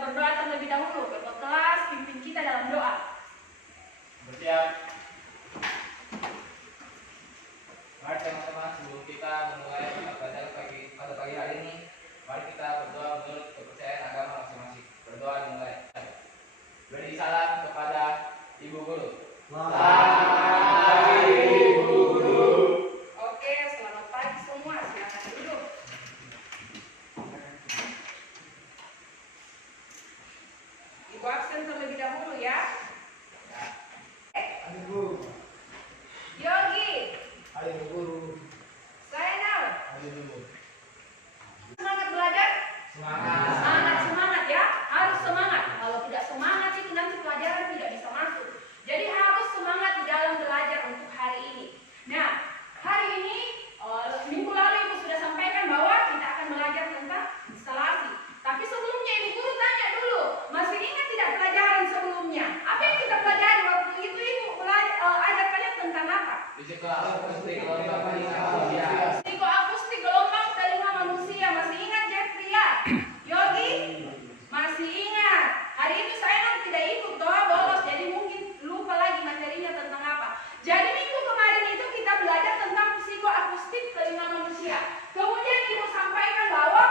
berdoa terlebih dahulu. Ketua kelas pimpin kita dalam doa. Bersiap. Mari teman-teman, sebelum kita memulai pelajaran pada pagi hari ini, mari kita berdoa menurut kepercayaan agama masing-masing. Berdoa dimulai. Beri salam kepada Ibu Guru. Selamat pagi Ibu Guru. Oke, selamat pagi semua. Silakan duduk. Ibu absen terlebih dahulu ya. Ibu. Yogi, Ayo guru. Zainal, Ayo. semangat belajar? Semangat. Semangat ya, harus semangat. Kalau tidak semangat itu nanti pelajaran tidak bisa masuk. Jadi harus semangat di dalam belajar untuk hari ini. Nah, hari ini minggu lalu Ibu sudah sampaikan bahwa kita akan belajar tentang instalasi. Tapi sebelumnya Ibu Guru tanya dulu, masih ingat tidak pelajaran sebelumnya? Apa yang kita pelajari waktu itu? Ibu ajak kalian tentang apa? Psikoakustik gelombang manusia. Psikoakustik gelombang telinga manusia. Masih ingat Jeffrey ya? Yogi? Masih ingat. Hari itu saya kan tidak ikut doa bolos, jadi mungkin lupa lagi materinya tentang apa. Jadi minggu kemarin itu kita belajar tentang psikoakustik telinga manusia. Kemudian Ibu sampaikan bahwa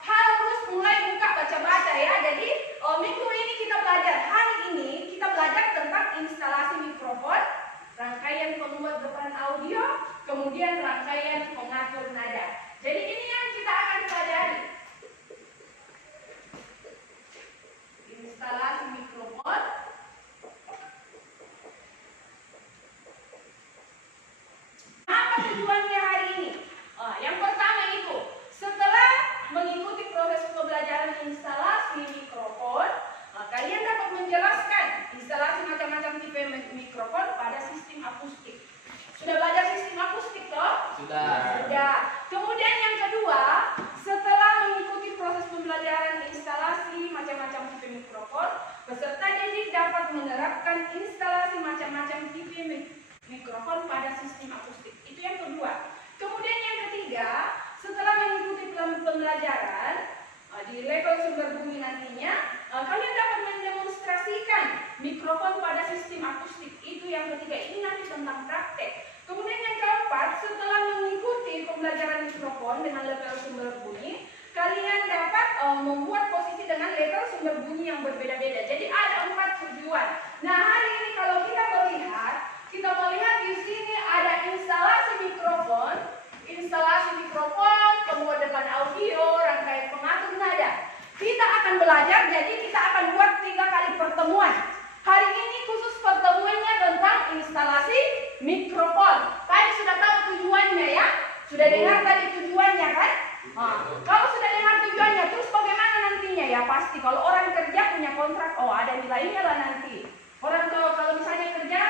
harus mulai buka baca-baca ya. Jadi minggu ini kita belajar, hari ini kita belajar tentang instalasi mikrofon, rangkaian pembuat depan audio, kemudian rangkaian pengatur nada. Jadi ini yang kita akan pelajari. Instalasi mikrofon, apa tujuannya hari ini? Yang pertama itu, setelah mengikuti proses pembelajaran instalasi mikrofon, kalian dapat menjelaskan instalasi macam-macam tipe mikrofon pada sistem akustik. Sudah belajar sistem akustik toh? Sudah. Sudah. Kemudian yang kedua, setelah mengikuti proses pembelajaran instalasi macam-macam tipe mikrofon, peserta didik dapat menerapkan instalasi macam-macam tipe mikrofon pada sistem akustik. Itu yang kedua. Kemudian yang ketiga, setelah mengikuti pembelajaran di level sumber bumi nantinya, kalian dapat mendemonstrasikan mikrofon pada sistem akustik. Itu yang ketiga. Ini nanti tentang praktek. Kemudian yang keempat, setelah mengikuti pembelajaran mikrofon dengan level sumber bunyi, kalian dapat membuat posisi dengan level sumber bunyi yang berbeda-beda. Jadi ada 4 tujuan. Nah, hari ini kalau kita melihat di sini ada instalasi mikrofon, pembuat depan audio, rangkaian pengatur nada. Kita akan belajar, jadi kita akan buat 3 kali pertemuan. Hari ini khusus pertemuannya tentang instalasi mikrofon. Tadi sudah tahu tujuannya ya? Sudah dengar tadi tujuannya kan? Kalau sudah dengar tujuannya, terus bagaimana nantinya ya? Pasti kalau orang kerja punya kontrak, ada nilainya lah nanti. Orang kalau misalnya kerja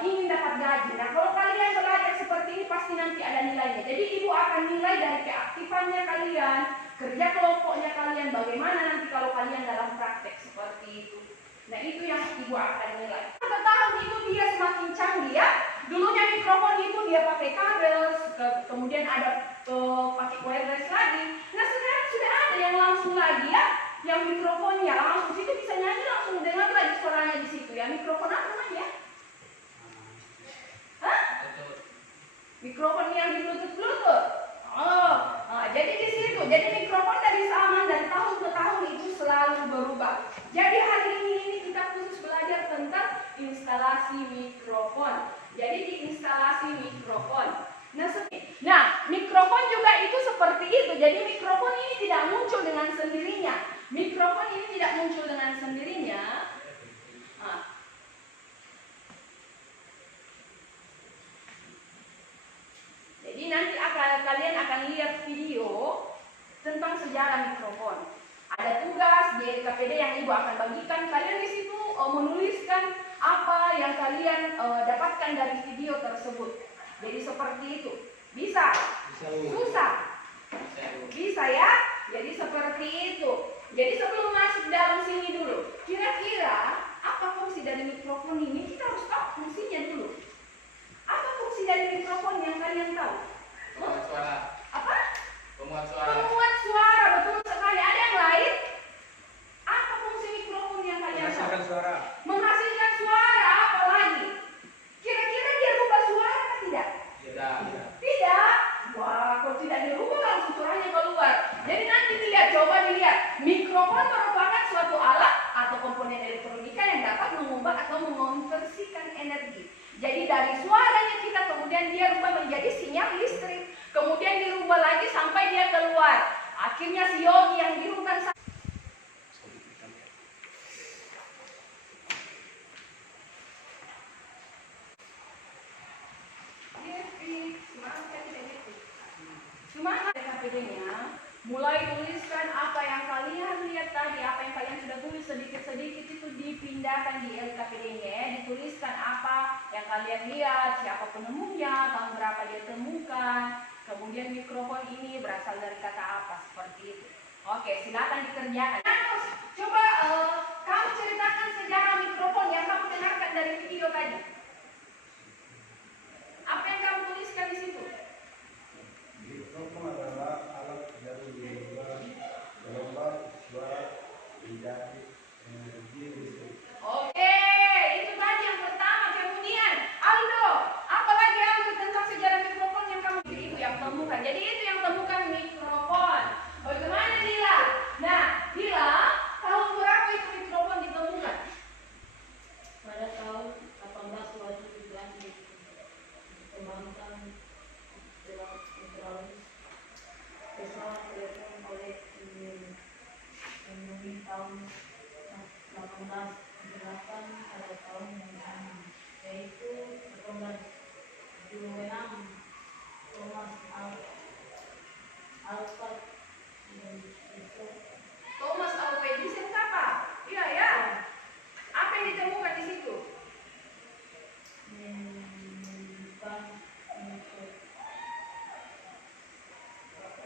ingin dapat gaji. Nah, kalau kalian belajar seperti ini pasti nanti ada nilainya. Jadi Ibu akan nilai dari keaktifannya kalian, kerja kelompoknya kalian, bagaimana nanti kalau kalian dalam praktek seperti itu. Nah, itu yang Ibu akan nilai. Pada tahun itu dia semakin canggih ya. Dulunya mikrofon itu dia pakai kabel, kemudian ada pakai wireless lagi. Nah, sekarang sudah ada yang langsung lagi ya, yang mikrofonnya langsung situ bisa nyanyi langsung dengar lagi suaranya di situ ya. Mikrofon apa namanya? Hah? Mikrofon yang di Bluetooth. Jadi di situ. Jadi mikrofon dari zaman dari tahun ke tahun itu selalu berubah. Jadi hari ini kita khusus belajar tentang instalasi mikrofon. Jadi di instalasi mikrofon. Nah, mikrofon juga itu seperti itu. Jadi mikrofon ini tidak muncul dengan sendirinya. Mikrofon ini tidak muncul dengan sendirinya. Jadi nanti kalian akan lihat video tentang sejarah mikrofon. Ada tugas di KPD yang Ibu akan bagikan. Kalian di situ menuliskan apa yang kalian dapatkan dari video tersebut. Jadi seperti itu. Bisa? Susah? Bisa ya? Jadi seperti itu. Jadi sebelum masuk dalam sini dulu, kira-kira apa fungsi dari mikrofon ini? Kita harus tahu fungsinya dulu. Apa fungsi dari mikrofon yang kalian tahu? Pemuat suara. Apa? Pemuat suara. Pemuat suara, betul sekali. Ada yang lain? Mikrofon merupakan suatu alat atau komponen elektronika yang dapat mengubah atau mengonversikan energi. Jadi dari suaranya kita kemudian dia rubah menjadi sinyal listrik, kemudian dirubah lagi sampai dia keluar. Akhirnya si Yogi yang dirubah semangat KPD-nya, mulai tuliskan apa yang kalian lihat tadi, apa yang kalian sudah tulis sedikit-sedikit itu dipindahkan di LKPD-nya, dituliskan apa yang kalian lihat, siapa penemunya, tahun berapa dia temukan, kemudian mikrofon ini berasal dari kata apa, seperti itu. Oke, silakan dikerjakan. Coba kamu ceritakan sejarah mikrofon yang kamu dengarkan dari video tadi. Apa yang kamu tuliskan di situ? Mikrofon adalah alat yang mengubah gelombang suara menjadi energi listrik. Oke, itu tadi yang pertama. Kemudian, Aldo, apa lagi Aldo tentang sejarah mikrofon yang kamu itu yang temukan? Jadi itu yang temukan mikrofon. Bagaimana Dila? Nah, Dila, tahun berapa itu mikrofon ditemukan? Pada tahun 1827 dikembangkan pesawat telepon oleh Indonesia tahun 1808 pada tahun yang sama, yaitu 1826 Thomas Alva Edison. Thomas Alva Edison apa? Iya ya. Apa yang ditemukan di situ?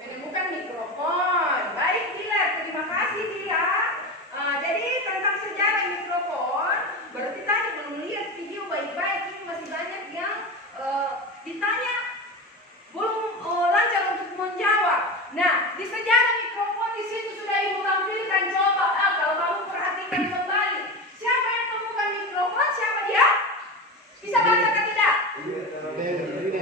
Menemukan mikrofon. Baik Dila, terima kasih Dila. Jadi tentang sejarah mikrofon, berarti tadi belum lihat video baik-baik, ini masih banyak yang ditanya belum lancar untuk menjawab. Nah, di sejarah mikrofon di situ sudah Ibu tampilkan. Coba kalau kamu perhatikan kembali, siapa yang temukan mikrofon? Siapa dia? Bisa baca atau tidak?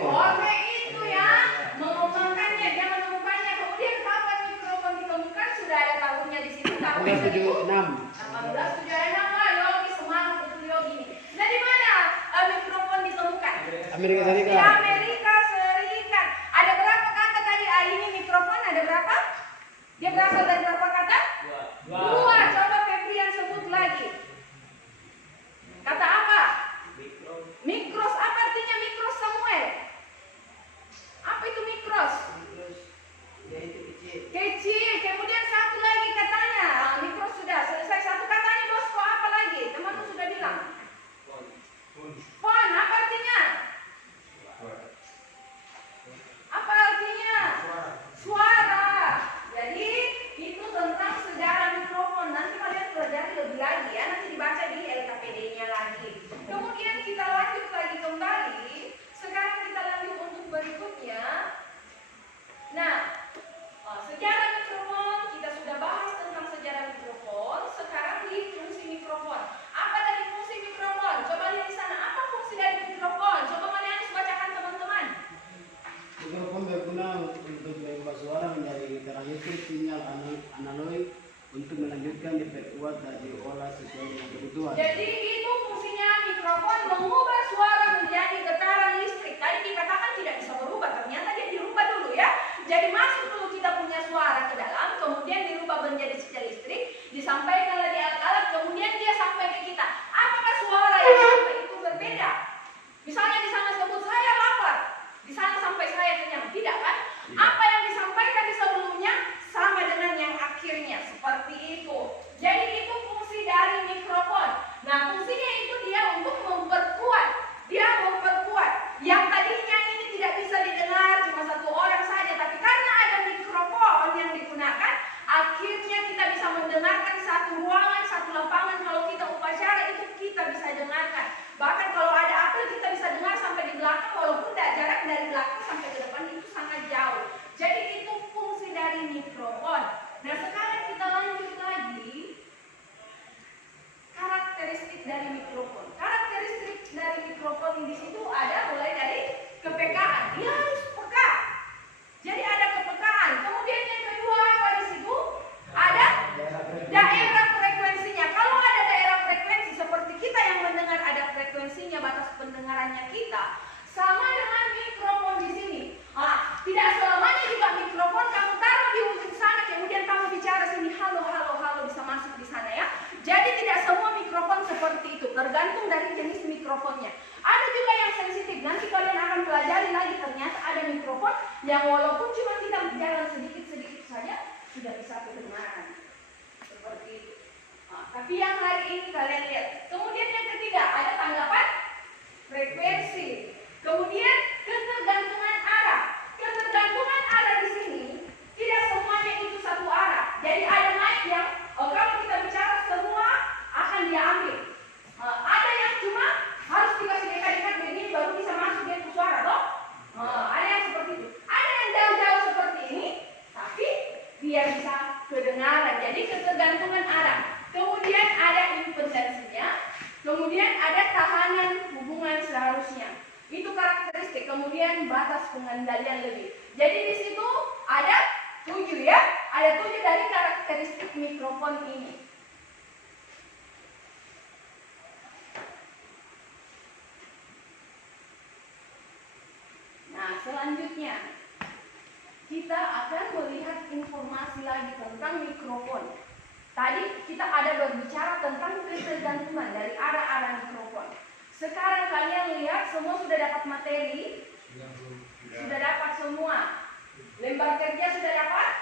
Oke, itu ya, mengembangkannya, dia menemukannya. Kemudian kapan mikrofon ditemukan? Sudah ada tahunnya di situ. Tahun 1876. Wah, Yogi semangat untuk Yogi. Nah, di mana mikrofon ditemukan? Amerika Di Serikat. Amerika Serikat. Ada berapa kata tadi? Ini mikrofon ada berapa? Dia berasal dari berapa kata? Dua. Coba Febrian sebut lagi. Kata apa? Mikros. Apa artinya mikros, Samuel? Apa itu mikros? Kecil. Kemudian satu lagi katanya. Mikros sudah selesai. Satu katanya Bosco. Apa lagi? Temanmu sudah bilang. Fon. Apa artinya? Apa artinya? Suara. Jadi itu tentang sejarah mikrofon. Nanti kalian pelajari lebih lagi ya. Nanti dibaca di LKPD-nya lagi. Kemudian kita lanjut lagi kembali. Sekarang kita lanjut untuk berikutnya. Nah, sejarah mikrofon kita sudah bahas tentang sejarah mikrofon. Sekarang di fungsi mikrofon. Apa dari fungsi mikrofon? Coba lihat di sana. Apa fungsi dari mikrofon? Coba Marianus bacakan teman-teman. Mikrofon berguna untuk mengubah suara menjadi getaran listrik sinyal analog untuk melanjutkan, diperkuat dan diolah sesuai dengan kebutuhan. Jadi itu fungsinya mikrofon, mengubah suara menjadi getaran listrik. Tadi dikatakan tidak bisa berubah, ternyata dia dirubah dulu ya. Jadi masuk dulu kita punya suara ke dalam, kemudian dirubah menjadi sinyal listrik, disampaikan di alat-alat, kemudian dia sampai ke kita. Apakah suara yang sampai itu berbeda? Misalnya di sana sebut saya lapar, di sana sampai saya kenyang, tidak kan? Apa yang disampaikan di sebelumnya sama dengan yang akhirnya, seperti itu. Jadi itu fungsi dari mikrofon. Nah, fungsinya itu dia untuk memperkuat. Dia memperkuat. Yang tadinya ini tidak bisa didengar cuma satu orang saja, tapi karena ada mikrofon yang digunakan, akhirnya kita bisa mendengarkan satu ruangan, satu lapangan. Kalau kita upacara itu kita bisa dengarkan. Bahkan kalau ada apel kita bisa dengar sampai di belakang, walaupun jarak dari belakang sampai ke depan itu sangat jauh. Jadi itu fungsi dari mikrofon. Nah, sekarang kita lanjut lagi. Karakteristik dari mikrofon. Karakteristik dari mikrofon di situ ada mulai dari kepekaan. Dia harus peka. Jadi ada kepekaan. Kemudian yang kedua apa di situ? Ada tergantung dari jenis mikrofonnya. Ada juga yang sensitif. Nanti kalian akan pelajari lagi, ternyata ada mikrofon yang walaupun cuma kita berjalan sedikit-sedikit saja sudah bisa kedengaran. Seperti itu. Nah, tapi yang hari ini kalian lihat. Kemudian yang ketiga ada tanggapan frekuensi. Kemudian ketergantungan arah. Ketergantungan arah di sini tidak semuanya itu satu arah. Jadi ada mic yang kalau kita bicara semua akan diambil. Ada yang cuma harus dikasih dekat-dekat begini baru bisa masuk dia ke suara, toh? Ada yang seperti itu. Ada yang jauh-jauh seperti ini, tapi biar bisa kedengaran. Jadi ketergantungan arah. Kemudian ada impedansinya. Kemudian ada tahanan hubungan seharusnya. Itu karakteristik. Kemudian batas pengendalian lebih. Jadi di situ ada 7 ya. Ada 7 dari karakteristik mikrofon ini. Nah, selanjutnya kita akan melihat informasi lagi tentang mikrofon. Tadi kita ada berbicara tentang ketergantungan dari arah-arah mikrofon. Sekarang kalian lihat semua sudah dapat materi? Sudah dapat semua. Lembar kerja sudah dapat?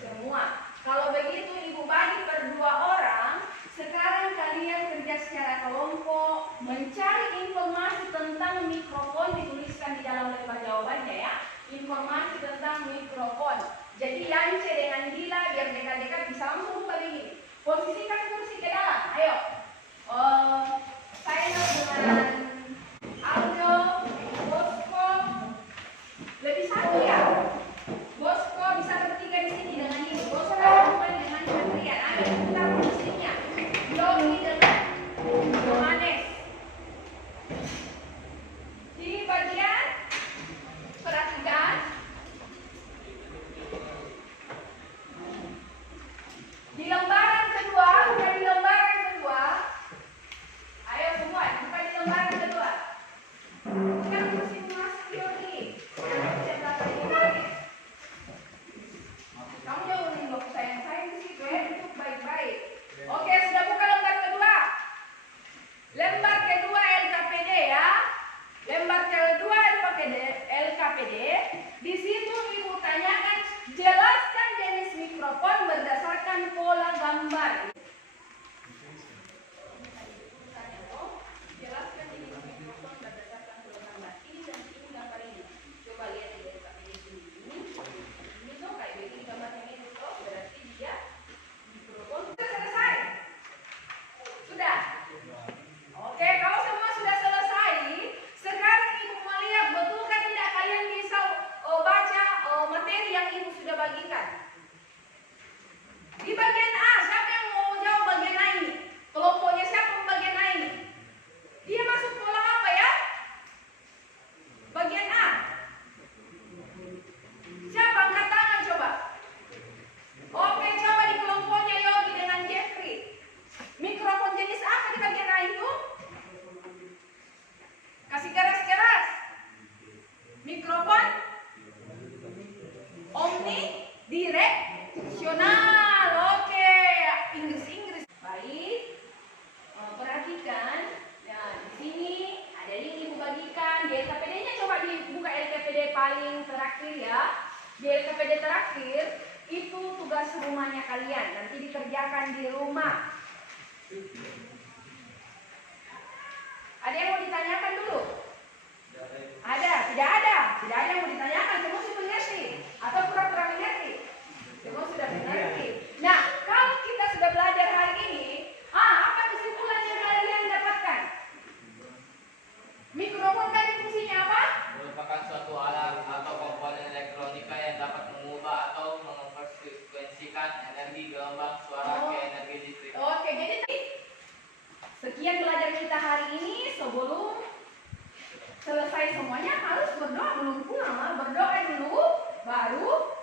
Semua. Kalau begitu ibu bagi per 2 orang. Sekarang kalian kerja secara kelompok, mencari informasi tentang mikrofon, dituliskan di dalam lembar jawabannya ya. Informasi tentang mikrofon. Jadi Yance dengan Dila biar dekat-dekat bisa langsung buka begini. Posisikan kursi ke dalam. Ayo. Saya dengan Aldo, Bosco, lebih satu ya. Bosco bisa bertiga di sini dengan ini. Bosco kembali dengan Adrian. Ayo kita posisinya. Yogi dengan Johannes. Di bagian perhatikan. Di lembaran kedua, udah di lembaran kedua. Ayo semua, buka di lembaran kedua. Sekarang masih masuk Yogi. Kamu jauhin loh sayang di situ ya, duduk baik-baik. Oke, sudah buka lembar kedua. Lembar kedua LKPD ya. Lembar kedua LKPD. Di situ ibu tanyakan, jelaskan jenis mikrofon berdasarkan pola gambar. Jelaskan jenis mikrofon berdasarkan pola gambar. Ini dan ini gambar ini. Coba lihat di LKPD sini. Ini tuh kayak begini gambarnya ini tuh, berarti dia mikrofon. Sudah selesai? Sudah? Oke, kalau semua sudah selesai, sekarang ibu mau lihat betul kan tidak kalian bisa baca materi yang ibu sudah bagikan. Di bagian A, siapa yang mau jawab bagian A ini? Kelompoknya siapa bagian A ini? Dia masuk pola apa ya? Bagian A. Siapa angkat tangan coba? Oke, coba di kelompoknya Yogi dengan Jeffrey. Mikrofon jenis apa di bagian A itu? Kasih keras-keras. Mikrofon omnidireksional. Oke, Inggris. Baik. Perhatikan. Nah, di sini ada link ibu bagikan. Di LKPD-nya coba dibuka LKPD paling terakhir ya. Di LKPD terakhir itu tugas rumahnya kalian. Nanti dikerjakan di rumah. Ada yang mau ditanyakan dulu? Ada? Tidak ada? Tidak ada yang mau ditanyakan? Semua sudah mengerti? Atau pura-pura mengerti? Semua sudah mengerti. Nah, kalau kita sudah belajar hari ini, apa kesimpulan yang kalian dapatkan? Mikrofon tadi fungsinya apa? Merupakan suatu alat atau komponen elektronika yang dapat mengubah atau mengfrekuensikan energi gelombang suara ke energi listrik. Oke, jadi sekian belajar kita hari ini. Sebelum selesai semuanya harus berdoa, belum pulang, berdoa dulu baru